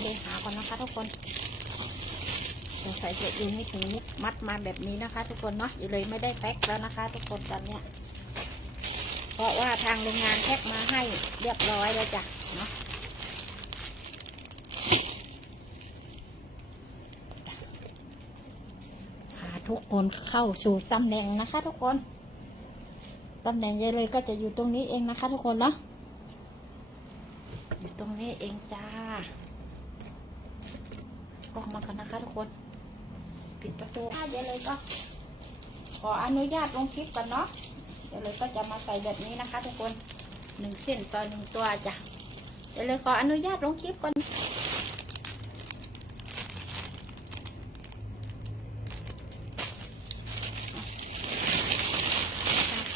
เลยหาก่อนนะคะทุกคนสงสัยจะอยู่ไม่ถึงมัดมาแบบนี้นะคะ ทุกคนเนาะอย่าเลยไม่ได้แพ็คแล้วนะคะ ทุกคนตอนเนี้ยเพราะว่าทางโรงงานแพ็คมาให้เรียบร้อยแล้วจ้ะเนาะพาทุกคนเข้าสู่ตำแหน่งนะคะ ทุกคนตำแหน่งยายเลยก็จะอยู่ตรงนี้เองนะคะ ทุกคนเนาะอยู่ตรงนี้เองจ้า ออกมากันนะคะทุกคน ปิดประตูอะยายเลยก็ ขออนุญาตลงคลิปกันเนาะเดี๋ยวเลยก็จะมาใส่แบบนี้นะคะ ทุกคนหนึ่งเส้นต่อหนึ่งตัวจ้ะเดี๋ยวเลยขออนุญาตลงคลิปก่อน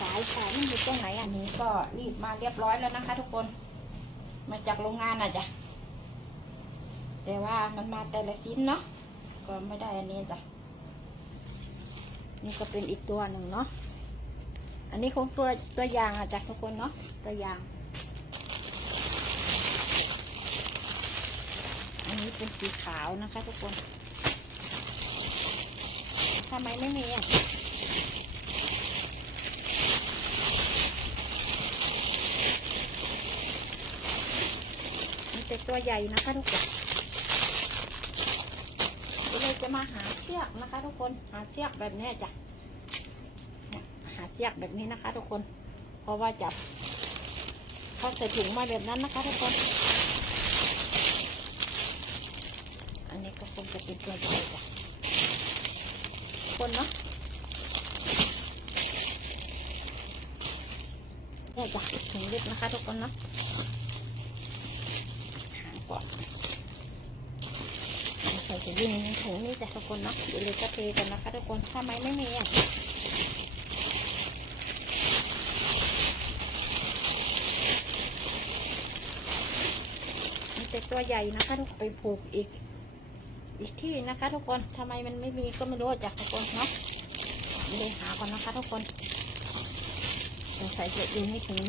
สายสายมันอยู่ตรงไหนอันนี้ก็รีบมาเรียบร้อยแล้วนะคะ ทุกคน มาจากโรงงานอะจ้ะ แต่ว่ามันมาแต่ละชิ้นเนาะก็ไม่ได้อันนี้จ้ะนี่ก็เป็นอีกตัวหนึ่งเนาะอันนี้คงตัวตัวอย่างอะจากทุกคนเนาะตัวอย่าง อันนี้เป็นสีขาวนะคะทุกคนทำไมไม่มีอะมันเป็นตัวใหญ่นะคะทุกคน จะมาหาเชือกนะคะทุกคนหาเชือกแบบนี้จ้ะหาเสียกแบบนี้นะคะทุกคน เพราะว่าจับเขาใส่ถุงมาแบบนั้นนะคะทุกคน อันนี้ก็คงจะเป็นตัวใหญ่จ้ะคนเนาะเนี่ยจ้ะถุงเล็กนะคะทุกคนเนาะหาก่อน ใส่จะยิงถุงนี้จ้ะทุกคนเนาะเดี๋ยวเลยจะเทกันนะคะทุกคนถ้าไม่ไม่มีอะมันเป็นตัวใหญ่นะคะทุกคนไปผูกอีก อีกที่นะคะ ทุกคนทำไมมันไม่มีก็ไม่รู้จ้ะทุกคนเนาะไม่ได้หาก่อนนะคะ ทุกคนสงสัยจะอยู่ไม่ถึง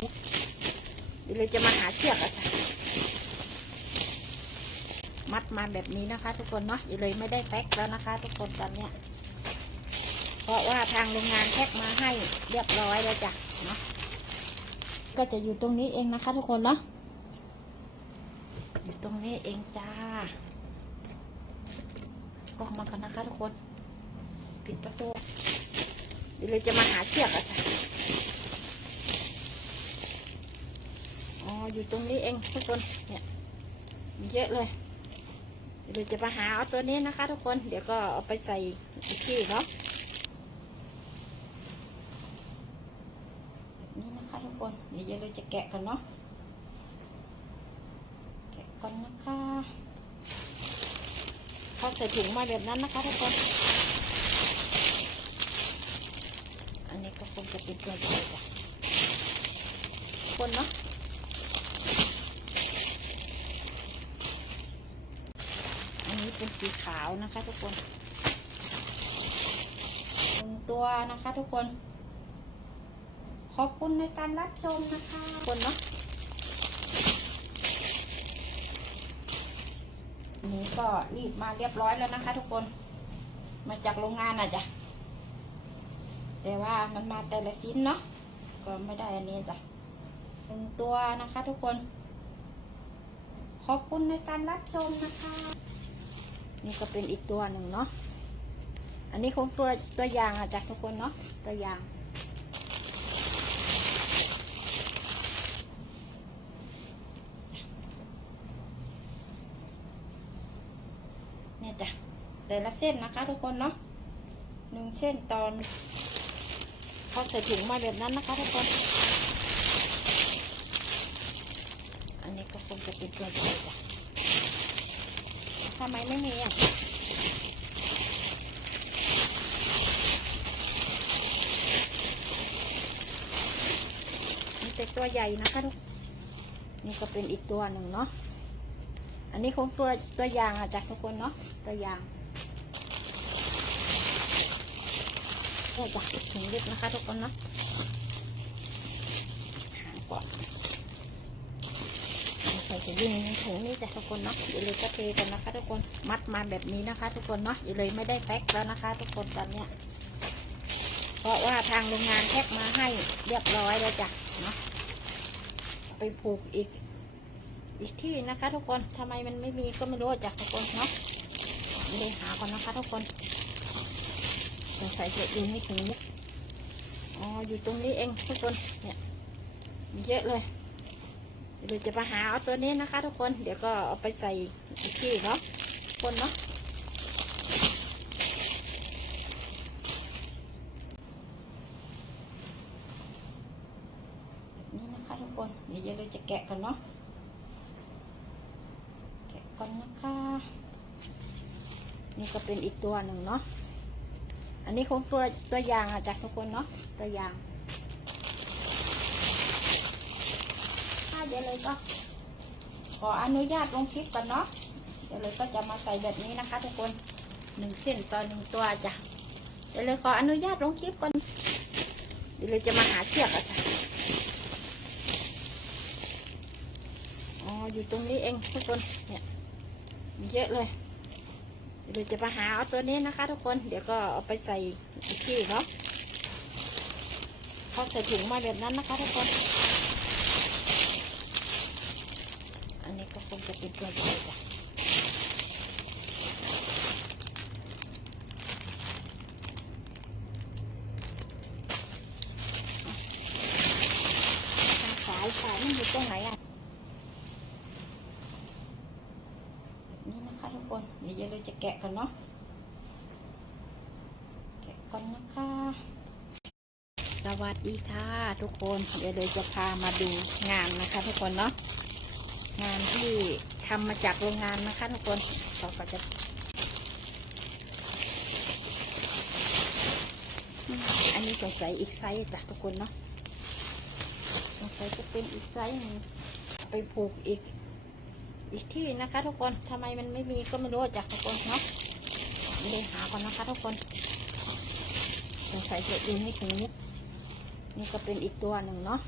เดี๋ยวเลยจะมาหาเชือกอะจ้ะ มัดมาแบบนี้นะคะ ทุกคนเนาะอย่าเลยไม่ได้แพ็คแล้วนะคะ ทุกคนตอนเนี้ยเพราะว่าทางโรงงานแพ็คมาให้เรียบร้อยแล้วจ้ะเนาะก็จะอยู่ตรงนี้เองนะคะ ทุกคนเนาะอยู่ตรงนี้เองจ้าออกมากันนะคะ ทุกคน ปิดประตูเดี๋ยวเลยจะมาหาเชือกอะจ้ะอ๋ออยู่ตรงนี้เองทุกคนเนี่ยมีเยอะเลย เดี๋ยวจะมาหาเอาตัวนี้นะคะ ทุกคน เดี๋ยวก็เอาไปใส่ที่เนาะ นี้นะคะทุกคน เดี๋ยวเราจะแกะกันเนาะ แกะก่อนนะคะเขาใส่ถุงมาแบบนั้นนะคะทุกคน อันนี้ก็คงจะเป็นตัวใหญ่จ้ะคนเนาะ อันนี้ เป็นสีขาวนะคะทุกคนหนึ่งตัวนะคะทุกคน ขอบคุณในการรับชมนะคะคนเนาะนี้ก็รีบมาเรียบร้อยแล้วนะคะ ทุกคน มาจากโรงงานอะจ้ะแต่ว่ามันมาแต่ละชิ้นเนาะก็ไม่ได้อันนี้จ้ะหนึ่งตัวนะคะ ทุกคน ขอบคุณในการรับชมนะคะ นี่ก็เป็นอีกตัวหนึ่งเนาะ อันนี้คงตัวตัวอย่างอะจ้ะทุกคนเนาะตัวอย่างเนี่ยจ้ะแต่ละเส้นนะคะทุกคนเนาะหนึ่งเส้นตอนเขาใส่ถุงมาแบบนั้นนะคะทุกคน อันนี้ก็คงจะเป็นตัวใหญ่จ้ะ ทำไมไม่มีอะนี่เป็นตัวใหญ่นะคะทุกนี่ก็เป็นอีกตัวหนึ่งเนาะอันนี้คงตัวตัวยางอะจากทุกคนเนาะตัวยางเนี่ยจ้ะถุงเล็กนะคะทุกคนเนาะหาก่อน ใส่จะยิงถุงนี้จ้ะทุกคนเนาะอย่าเลยก็เทกันนะคะ ทุกคนมัดมาแบบนี้นะคะ ทุกคนเนาะอย่าเลยไม่ได้แพ็คแล้วนะคะ ทุกคนตอนเนี้ยเพราะว่าทางโรงงานแพ็คมาให้เรียบร้อยแล้วจ้ะเนาะไปผูกอีกอีกที่นะคะ ทุกคนทำไมมันไม่มีก็ไม่รู้จ้ะทุกคนเนาะเลยหาก่อนนะคะ ทุกคนสงสัยจะอยู่ในถุงอ๋ออยู่ตรงนี้เองทุกคนเนี่ยมีเยอะเลย เดี๋ยวจะมาหาเอาตัวนี้นะคะ ทุกคน เดี๋ยวก็เอาไปใส่อีกที่เนาะคนเนาะนี่นะคะทุกคน เดี๋ยวเราจะแกะกันเนาะ แกะก่อนนะคะ นี่ก็เป็นอีกตัวหนึ่งเนาะ อันนี้ของตัวตัวอย่างอะจากทุกคนเนาะ ตัวอย่างถ้า เดี๋ยวเลยก็ขออนุญาตลงคลิปก่อนเนาะเดี๋ยวเลยก็จะมาใส่แบบนี้นะคะทุกคนหนึ่งเส้นต่อหนึ่งตัวจ้ะเดี๋ยวเลยขออนุญาตลงคลิปก่อนเดี๋ยวเลยจะมาหาเชือกอะจ้ะอ๋ออยู่ตรงนี้เองทุกคนเนี่ยมีเยอะเลยเดี๋ยวจะมาหาเอาตัวนี้นะคะ ทุกคนเดี๋ยวก็เอาไปใส่อีกที่เนาะพอใส่ถุงมาแบบนั้นนะคะทุกคนนี้ก็คง จะเป็นตัวใหญ่จ้ะสายสายมันอยู่ตรงไหนอะ นี่นะคะทุกคนเดี๋ยวเดี๋ยวเราจะแกะกันเนาะ แกะก่อนนะคะสวัสดีค่ะทุกคน เดี๋ยวเราจะพามาดูงานนะคะทุกคนเนาะ งานที่ทำมาจากโรงงานนะคะทุกคนเราก็จะอันนี้สงสัยอีกไซส์จ้ะทุกคนเนาะสงสัยจะเป็นอีกไซส์นึงไปผูกอีกอีกที่นะคะ ทุกคนทำไมมันไม่มีก็ไม่รู้จ้ะทุกคนเนาะเลยหาก่อนนะคะทุกคนสงสัยจะอยู่ในถุงนี้นี่ก็เป็นอีกตัวหนึ่งเนาะ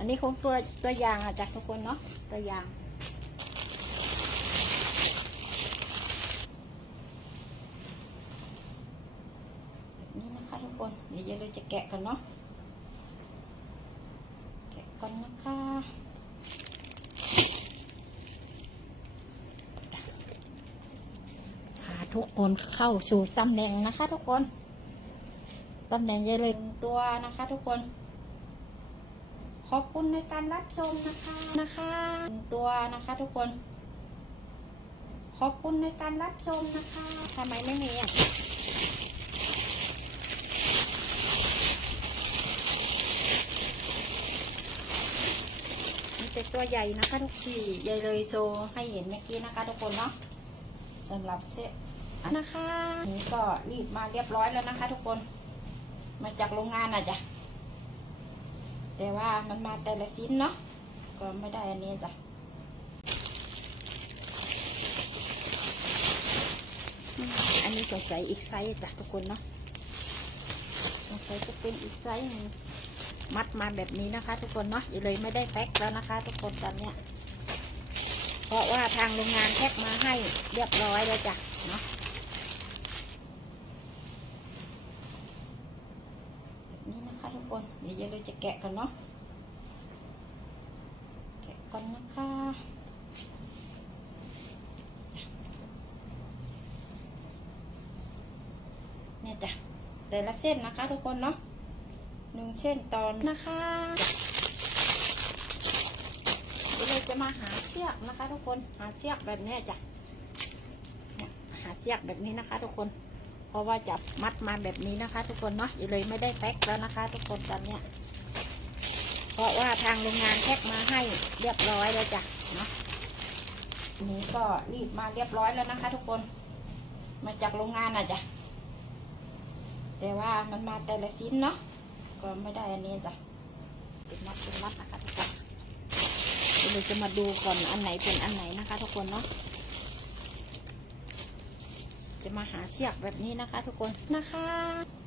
อันนี้ของตัวตัวอย่างอะจ้ะทุกคนเนาะตัวอย่าง นี่นะคะทุกคน เดี๋ยวเราจะแกะกันเนาะแกะก่อนนะคะพาทุกคนเข้าสู่ตำแหน่งนะคะทุกคนตำแหน่งใหญ่เลยตัวนะคะทุกคน ขอบคุณในการรับชมนะคะนะคะหนึ่งตัวนะคะทุกคน ขอบคุณในการรับชมนะคะทำไมไม่มีอะนี่เป็นตัวใหญ่นะคะทุกทีใหญ่เลยโชว์ให้เห็นเมื่อกี้นะคะ ทุกคนเนาะสำหรับเสื้อนะคะ นี่ก็รีบมาเรียบร้อยแล้วนะคะ ทุกคน มาจากโรงงานอะจ้ะ แต่ว่ามันมาแต่ละชิ้นเนาะก็ไม่ได้อันนี้จ้ะอันนี้สงสัยอีกไซส์จ้ะทุกคนเนาะสงสัยจะเป็นอีกไซส์นึงมัดมาแบบนี้นะคะ ทุกคนเนาะอย่าเลยไม่ได้แพ็คแล้วนะคะ ทุกคนตอนเนี้ยเพราะว่าทางโรงงานแพ็คมาให้เรียบร้อยแล้วจ้ะเนาะแบบนี้นะคะทุก คนเดี๋ยจะแกะกันเนาะแกะก่อนนะคะเนี่ยจ้ะแต่ละเส้นนะคะทุกคนเนาะหนึ่งเส้นตอนนะคะเดี๋ยวเราจะมาหาเชือกนะคะทุกคนหาเชือกแบบนี้จ้ะเนี่ยหาเชือกแบบนี้นะคะทุกคน เพราะว่าจะมัดมาแบบนี้นะคะ ทุกคนเนาะอย่าเลยไม่ได้แพ็คแล้วนะคะ ทุกคนตอนเนี้ยเพราะว่าทางโรงงานแพ็คมาให้เรียบร้อยแล้วจ้ะเนาะนี้ก็รีบมาเรียบร้อยแล้วนะคะ ทุกคน มาจากโรงงานอะจ้ะแต่ว่ามันมาแต่ละชิ้นเนาะก็ไม่ได้อันนี้จ้ะเป็นมัดเป็นมัดนะคะทุกคนเดี๋ยวเราจะมาดูก่อนอันไหนเป็นอันไหนนะคะ ทุกคนเนาะ จะมาหาเชือกแบบนี้นะคะ ทุกคนนะคะ